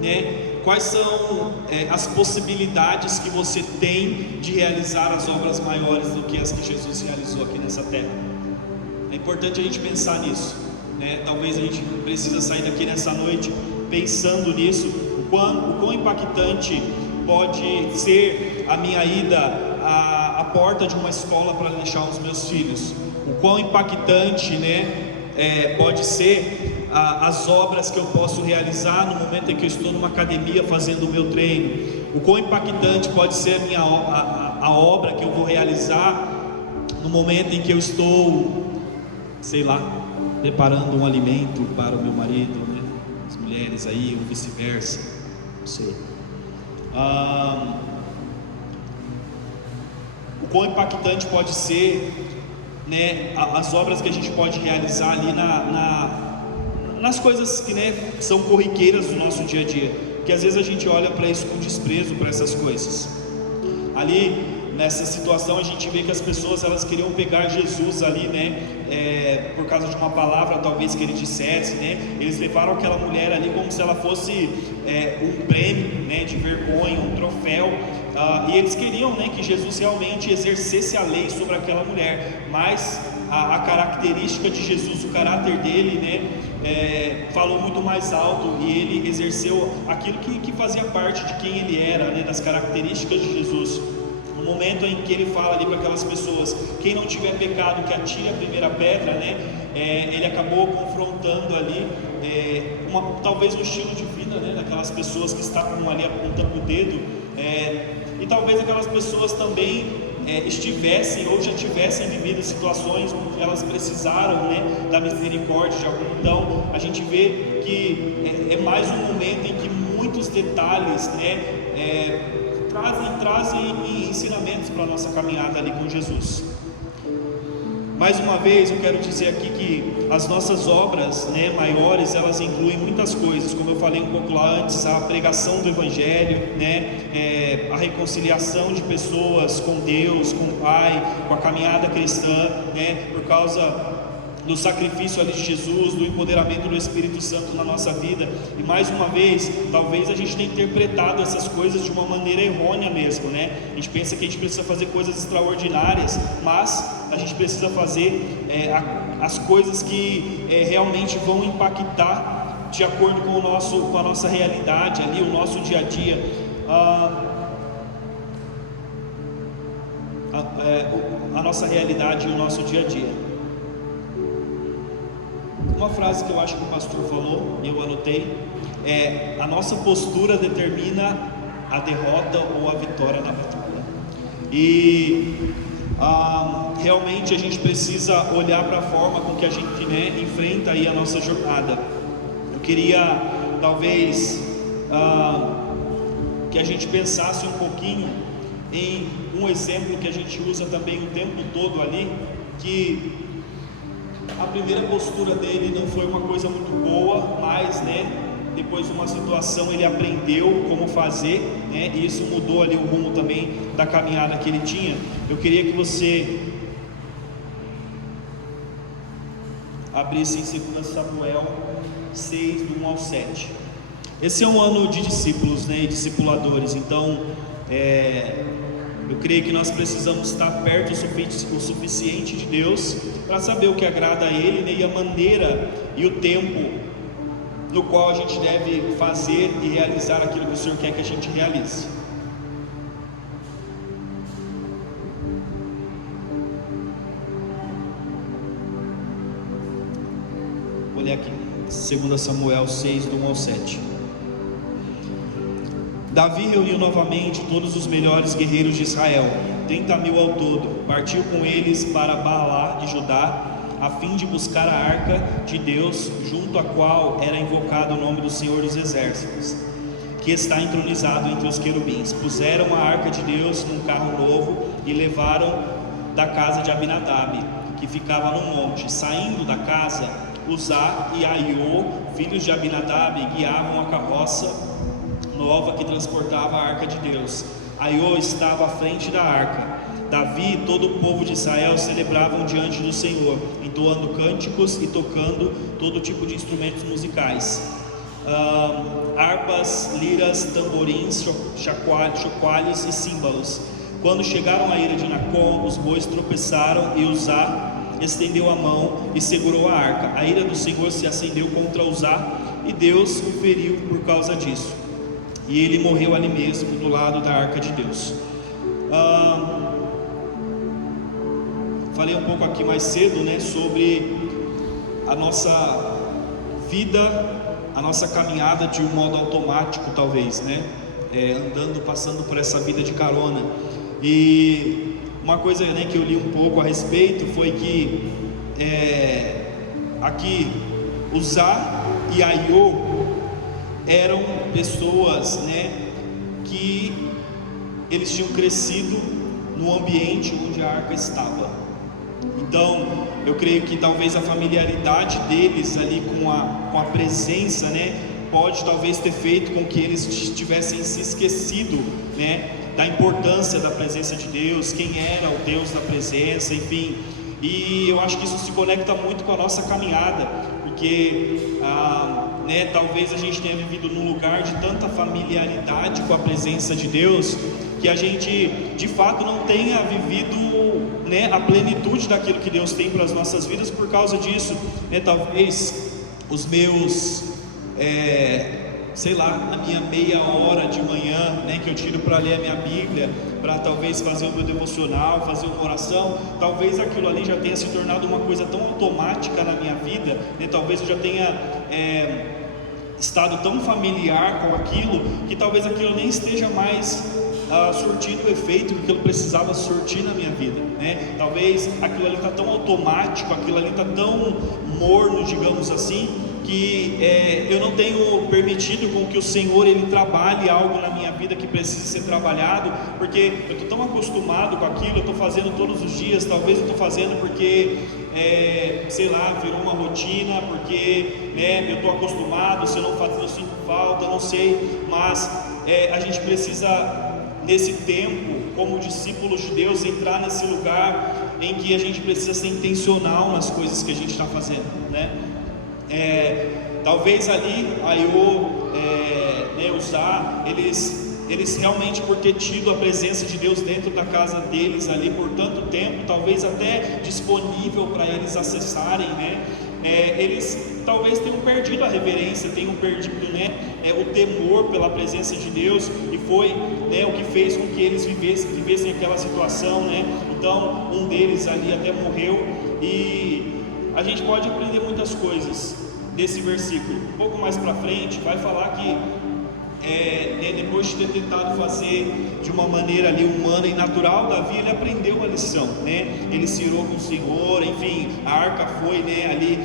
né? Quais são as possibilidades que você tem de realizar as obras maiores do que as que Jesus realizou aqui nessa terra? É importante a gente pensar nisso, né? Talvez a gente precisa sair daqui nessa noite pensando nisso, o quão impactante pode ser a minha ida à porta de uma escola para deixar os meus filhos, o quão impactante, né, pode ser as obras que eu posso realizar no momento em que eu estou numa academia fazendo o meu treino, o quão impactante pode ser a obra que eu vou realizar no momento em que eu estou, sei lá, preparando um alimento para o meu marido, né? As mulheres aí, ou vice-versa, não sei. O quão impactante pode ser, né, as obras que a gente pode realizar ali nas coisas que, né, são corriqueiras do nosso dia a dia, que às vezes a gente olha para isso com desprezo, para essas coisas. Ali nessa situação a gente vê que as pessoas, elas queriam pegar Jesus ali, né, por causa de uma palavra talvez que ele dissesse, né. Eles levaram aquela mulher ali como se ela fosse um prêmio, né, de vergonha, um troféu, e eles queriam, né, que Jesus realmente exercesse a lei sobre aquela mulher, mas a característica de Jesus, o caráter dele, né, falou muito mais alto, e ele exerceu aquilo que fazia parte de quem ele era, né, das características de Jesus. No momento em que ele fala ali para aquelas pessoas, quem não tiver pecado que atire a primeira pedra, né, ele acabou confrontando ali talvez um estilo de vida, né, daquelas pessoas que estavam ali apontando o dedo, e talvez aquelas pessoas também estivessem ou já tivessem vivido situações onde elas precisaram, né, da misericórdia de algum. Então a gente vê que é mais um momento em que muitos detalhes, né, trazem ensinamentos para a nossa caminhada ali com Jesus. Mais uma vez eu quero dizer aqui que as nossas obras, né, maiores, elas incluem muitas coisas, como eu falei um pouco lá antes, a pregação do Evangelho, né, a reconciliação de pessoas com Deus, com o Pai, com a caminhada cristã, né, por causa do sacrifício ali de Jesus, do empoderamento do Espírito Santo na nossa vida. E mais uma vez, talvez a gente tenha interpretado essas coisas de uma maneira errônea mesmo, né? A gente pensa que a gente precisa fazer coisas extraordinárias, mas a gente precisa fazer as coisas que realmente vão impactar de acordo com a nossa realidade ali, o nosso dia a dia. A nossa realidade e o nosso dia a dia. Uma frase que eu acho que o pastor falou, e eu anotei, a nossa postura determina a derrota ou a vitória na batalha. E realmente a gente precisa olhar para a forma com que a gente, né, enfrenta aí a nossa jornada. Eu queria talvez que a gente pensasse um pouquinho em um exemplo que a gente usa também o tempo todo ali, que a primeira postura dele não foi uma coisa muito boa, mas, né, depois de uma situação ele aprendeu como fazer, né, e isso mudou ali o rumo também da caminhada que ele tinha. Eu queria que você abrisse em 2 Samuel 6, do 1 ao 7. Esse é um ano de discípulos, né, e discipuladores, então eu creio que nós precisamos estar perto o suficiente de Deus para saber o que agrada a Ele, né, e a maneira e o tempo no qual a gente deve fazer e realizar aquilo que o Senhor quer que a gente realize. Vou ler aqui, 2 Samuel 6, do 1 ao 7. Davi reuniu novamente todos os melhores guerreiros de Israel, 30.000 ao todo, partiu com eles para Baalá de Judá, a fim de buscar a arca de Deus, junto à qual era invocado o nome do Senhor dos Exércitos, que está entronizado entre os querubins. Puseram a arca de Deus num carro novo e levaram da casa de Abinadab, que ficava no monte. Saindo da casa, Uzá e Aiô, filhos de Abinadab, guiavam a carroça nova que transportava a arca de Deus. Aiô estava à frente da arca. Davi e todo o povo de Israel celebravam diante do Senhor, entoando cânticos e tocando todo tipo de instrumentos musicais, harpas, liras, tamborins, chocalhos e símbolos. Quando chegaram à ira de Nacon, os bois tropeçaram e Uzá estendeu a mão e segurou a arca. A ira do Senhor se acendeu contra Uzá e Deus o feriu por causa disso. E ele morreu ali mesmo, do lado da arca de Deus. Falei um pouco aqui mais cedo, né, sobre a nossa vida, a nossa caminhada de um modo automático, talvez, né, passando por essa vida de carona. E uma coisa, né, que eu li um pouco a respeito foi que aqui, Uzá e Aiô eram pessoas, né, que eles tinham crescido no ambiente onde a arca estava. Então, eu creio que talvez a familiaridade deles ali com a presença, né, pode talvez ter feito com que eles tivessem se esquecido, né, da importância da presença de Deus, quem era o Deus da presença, enfim. E eu acho que isso se conecta muito com a nossa caminhada, porque né, talvez a gente tenha vivido num lugar de tanta familiaridade com a presença de Deus, que a gente de fato não tenha vivido, né, a plenitude daquilo que Deus tem para as nossas vidas por causa disso, né? Talvez os meus, sei lá, a minha meia hora de manhã, né, que eu tiro para ler a minha Bíblia, para talvez fazer o meu devocional, fazer uma oração, talvez aquilo ali já tenha se tornado uma coisa tão automática na minha vida, né? Talvez eu já tenha estado tão familiar com aquilo, que talvez aquilo nem esteja mais surtindo o efeito que aquilo precisava surtir na minha vida, né? Talvez aquilo ali está tão automático, aquilo ali está tão morno, digamos assim, que eu não tenho permitido com que o Senhor Ele trabalhe algo na minha vida que precisa ser trabalhado, porque eu estou tão acostumado com aquilo, eu estou fazendo todos os dias, talvez eu estou fazendo porque sei lá, virou uma rotina, porque, né, eu estou acostumado, se eu não fazer eu sinto falta, não sei, mas a gente precisa, nesse tempo, como discípulos de Deus, entrar nesse lugar em que a gente precisa ser intencional nas coisas que a gente está fazendo, né? Talvez ali Aiô, né, Uzá, eles realmente, por ter tido a presença de Deus dentro da casa deles ali por tanto tempo, talvez até disponível para eles acessarem, né, eles talvez tenham perdido a reverência, tenham perdido, né, o temor pela presença de Deus, e foi, né, o que fez com que eles vivessem aquela situação, né? Então um deles ali até morreu, e a gente pode aprender muitas coisas desse versículo. Um pouco mais para frente vai falar que depois de ter tentado fazer de uma maneira ali humana e natural, Davi, ele aprendeu a lição, né? Ele se irou com o Senhor, enfim, a arca foi, né, ali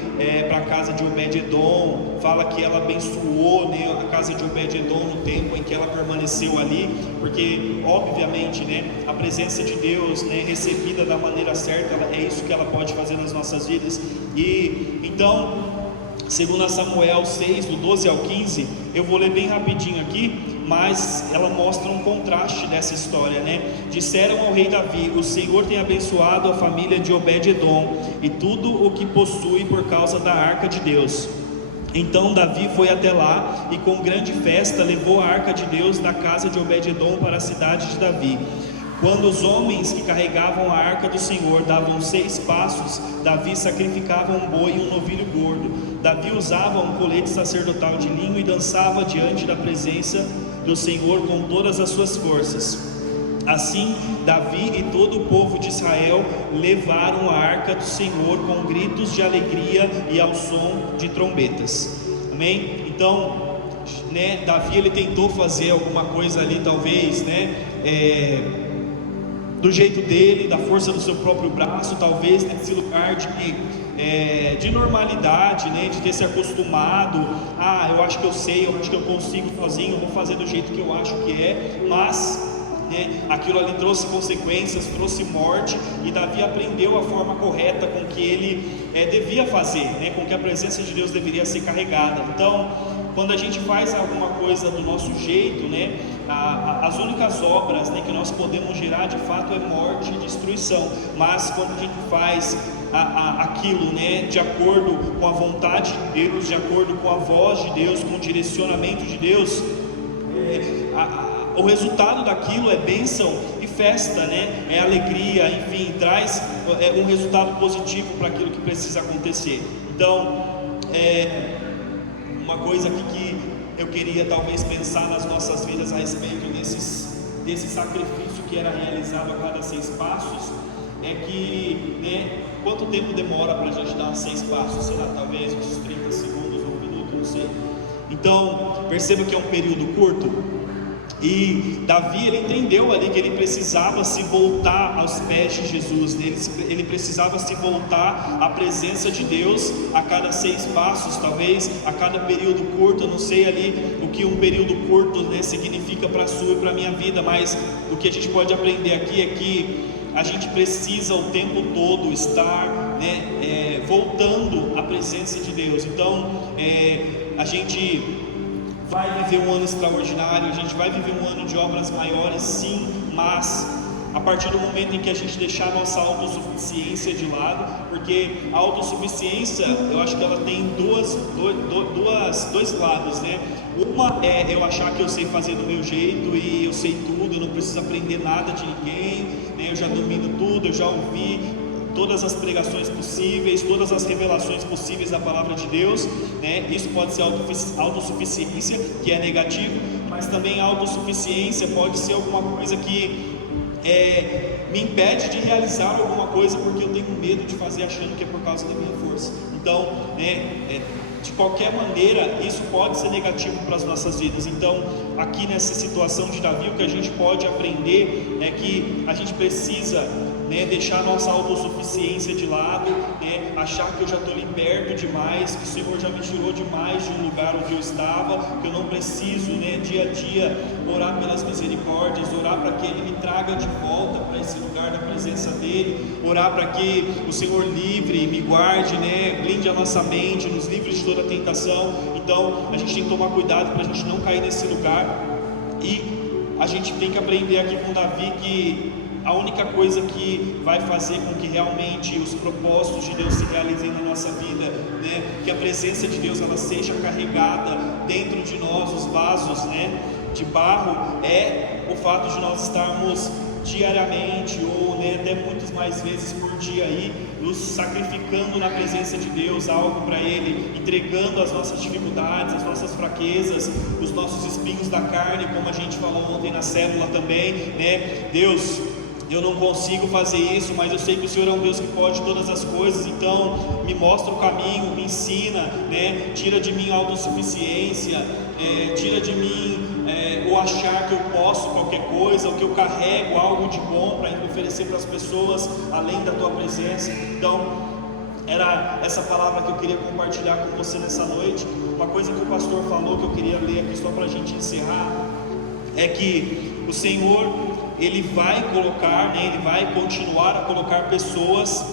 para a casa de Obed-edom, fala que ela abençoou, né, a casa de Obed-edom no tempo em que ela permaneceu ali, porque obviamente, né, a presença de Deus, né, recebida da maneira certa, é isso que ela pode fazer nas nossas vidas. E então, segundo Samuel 6, do 12 ao 15, eu vou ler bem rapidinho aqui, mas ela mostra um contraste dessa história, né? Disseram ao rei Davi: o Senhor tem abençoado a família de Obed-edom e tudo o que possui por causa da arca de Deus. Então Davi foi até lá e com grande festa levou a arca de Deus da casa de Obed-edom para a cidade de Davi. Quando os homens que carregavam a arca do Senhor davam 6 passos, Davi sacrificava um boi e um novilho gordo. Davi usava um colete sacerdotal de linho e dançava diante da presença do Senhor com todas as suas forças. Assim, Davi e todo o povo de Israel levaram a arca do Senhor com gritos de alegria e ao som de trombetas. Amém? Então, né, Davi, ele tentou fazer alguma coisa ali, talvez, né, do jeito dele, da força do seu próprio braço, talvez nesse lugar de normalidade, né, de ter se acostumado, eu acho que eu sei, eu acho que eu consigo sozinho, eu vou fazer do jeito que eu acho que é, mas, né, aquilo ali trouxe consequências, trouxe morte, e Davi aprendeu a forma correta com que ele devia fazer, né, com que a presença de Deus deveria ser carregada. Então, quando a gente faz alguma coisa do nosso jeito, né, as únicas obras, né, que nós podemos gerar de fato é morte e destruição. Mas quando a gente faz aquilo, né, de acordo com a vontade de Deus, de acordo com a voz de Deus, com o direcionamento de Deus, o resultado daquilo é bênção e festa, né, é alegria, enfim, traz um resultado positivo para aquilo que precisa acontecer. Então, uma coisa aqui que eu queria talvez pensar nas nossas vidas a respeito desse sacrifício que era realizado a cada 6 passos, é que, né, quanto tempo demora para a gente dar 6 passos? Sei lá, talvez uns 30 segundos, 1 minuto, não sei. Então, perceba que é um período curto. E Davi, ele entendeu ali que ele precisava se voltar aos pés de Jesus, né? Ele precisava se voltar à presença de Deus a cada 6 passos, talvez a cada período curto. Eu não sei ali o que um período curto, né, significa para a sua e para a minha vida, mas o que a gente pode aprender aqui é que a gente precisa o tempo todo estar, né, voltando à presença de Deus. Então a gente vai viver um ano extraordinário, a gente vai viver um ano de obras maiores, sim, mas a partir do momento em que a gente deixar a nossa autossuficiência de lado, porque a autossuficiência, eu acho que ela tem dois lados, né? Uma é eu achar que eu sei fazer do meu jeito e eu sei tudo, eu não preciso aprender nada de ninguém, né? Eu já domino tudo, eu já ouvi todas as pregações possíveis, todas as revelações possíveis da palavra de Deus, né? Isso pode ser autossuficiência, que é negativo, mas também a autossuficiência pode ser alguma coisa que me impede de realizar alguma coisa, porque eu tenho medo de fazer achando que é por causa da minha força. Então, de qualquer maneira, isso pode ser negativo para as nossas vidas. Então, aqui nessa situação de Davi, o que a gente pode aprender é que a gente precisa, né, deixar a nossa autossuficiência de lado, né, achar que eu já estou liberto demais, que o Senhor já me tirou demais de um lugar onde eu estava, que eu não preciso, né, dia a dia orar pelas misericórdias, orar para que Ele me traga de volta para esse lugar da presença dEle, orar para que o Senhor livre e me guarde, né, blinde a nossa mente, nos livre de toda tentação. Então a gente tem que tomar cuidado para a gente não cair nesse lugar, e a gente tem que aprender aqui com Davi que a única coisa que vai fazer com que realmente os propósitos de Deus se realizem na nossa vida, né, que a presença de Deus ela seja carregada dentro de nós, os vasos, né, de barro, é o fato de nós estarmos diariamente ou, né, até muitas mais vezes por dia aí, nos sacrificando na presença de Deus, algo para Ele, entregando as nossas dificuldades, as nossas fraquezas, os nossos espinhos da carne, como a gente falou ontem na célula também, né? Deus, eu não consigo fazer isso, mas eu sei que o Senhor é um Deus que pode todas as coisas, então me mostra o caminho, me ensina, né? Tira de mim a autossuficiência, tira de mim o achar que eu posso qualquer coisa, ou que eu carrego algo de bom para oferecer para as pessoas, além da Tua presença. Então, era essa palavra que eu queria compartilhar com você nessa noite. Uma coisa que o pastor falou, que eu queria ler aqui só para a gente encerrar, é que o Senhor, Ele vai colocar, né, Ele vai continuar a colocar pessoas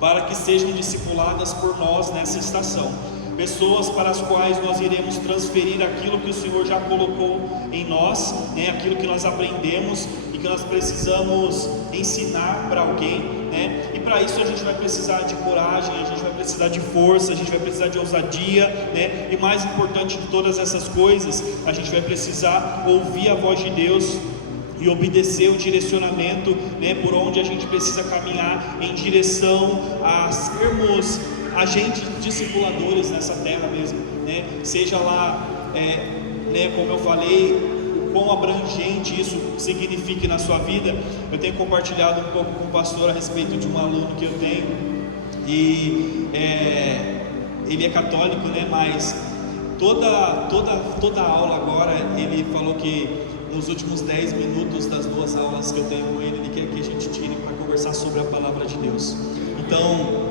para que sejam discipuladas por nós nessa estação. Pessoas para as quais nós iremos transferir aquilo que o Senhor já colocou em nós, né, aquilo que nós aprendemos e que nós precisamos ensinar para alguém, né? E para isso a gente vai precisar de coragem, a gente vai precisar de força, a gente vai precisar de ousadia, né? E mais importante de todas essas coisas, a gente vai precisar ouvir a voz de Deus e obedecer o direcionamento, né, por onde a gente precisa caminhar em direção a sermos agentes discipuladores nessa terra mesmo, né? Seja lá, né, como eu falei, o quão abrangente isso signifique na sua vida. Eu tenho compartilhado um pouco com o pastor a respeito de um aluno que eu tenho, e ele é católico, né? Mas toda aula agora, ele falou que nos últimos 10 minutos das 2 aulas que eu tenho com ele, ele quer que a gente tire para conversar sobre a palavra de Deus. Então,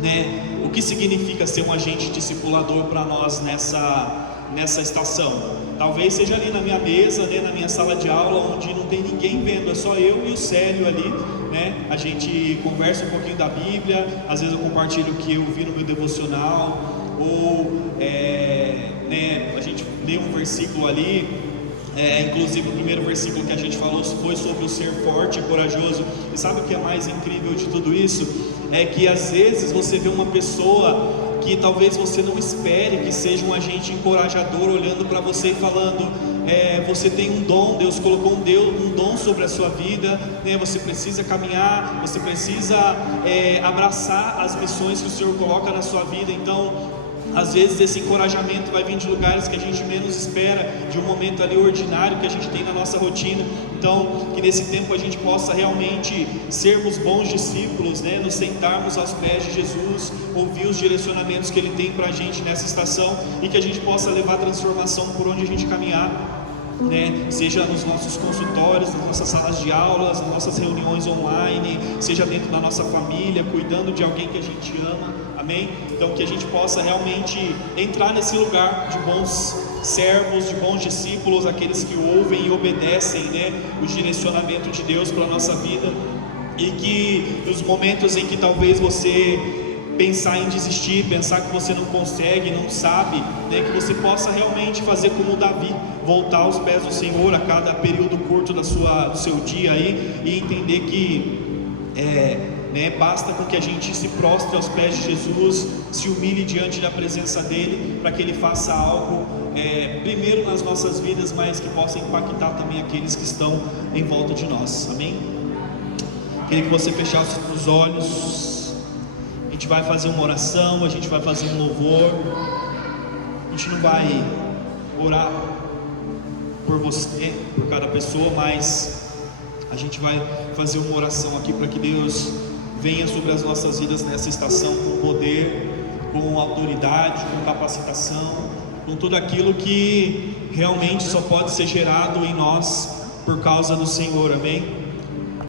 né, o que significa ser um agente discipulador para nós nessa estação? Talvez seja ali na minha mesa, né, na minha sala de aula, onde não tem ninguém vendo, é só eu e o Célio ali, né? A gente conversa um pouquinho da Bíblia, às vezes eu compartilho o que eu vi no meu devocional, ou né, a gente lê um versículo ali. Inclusive o primeiro versículo que a gente falou foi sobre o ser forte e corajoso. E sabe o que é mais incrível de tudo isso? É que às vezes você vê uma pessoa que talvez você não espere que seja um agente encorajador, olhando para você e falando: você tem um dom, Deus colocou um dom sobre a sua vida, né? Você precisa caminhar, você precisa abraçar as missões que o Senhor coloca na sua vida. Então, às vezes esse encorajamento vai vir de lugares que a gente menos espera, de um momento ali ordinário que a gente tem na nossa rotina. Então, que nesse tempo a gente possa realmente sermos bons discípulos, né? Nos sentarmos aos pés de Jesus, ouvir os direcionamentos que Ele tem para a gente nessa estação, e que a gente possa levar transformação por onde a gente caminhar. né? Seja nos nossos consultórios, nas nossas salas de aulas, nas nossas reuniões online, seja dentro da nossa família, cuidando de alguém que a gente ama, amém? Então que a gente possa realmente entrar nesse lugar de bons servos, de bons discípulos, aqueles que ouvem e obedecem, né, o direcionamento de Deus para a nossa vida, e que nos momentos em que talvez você pensar em desistir, pensar que você não consegue, não sabe, né, que você possa realmente fazer como Davi, voltar aos pés do Senhor a cada período curto do seu dia aí, e entender que basta com que a gente se prostre aos pés de Jesus, se humilhe diante da presença dele, para que ele faça algo primeiro nas nossas vidas, mas que possa impactar também aqueles que estão em volta de nós, amém? Queria que você fechasse os olhos. A gente vai fazer uma oração, a gente vai fazer um louvor. A gente não vai orar por você, por cada pessoa, mas a gente vai fazer uma oração aqui para que Deus venha sobre as nossas vidas nessa estação com poder, com autoridade, com capacitação, com tudo aquilo que realmente só pode ser gerado em nós por causa do Senhor, amém?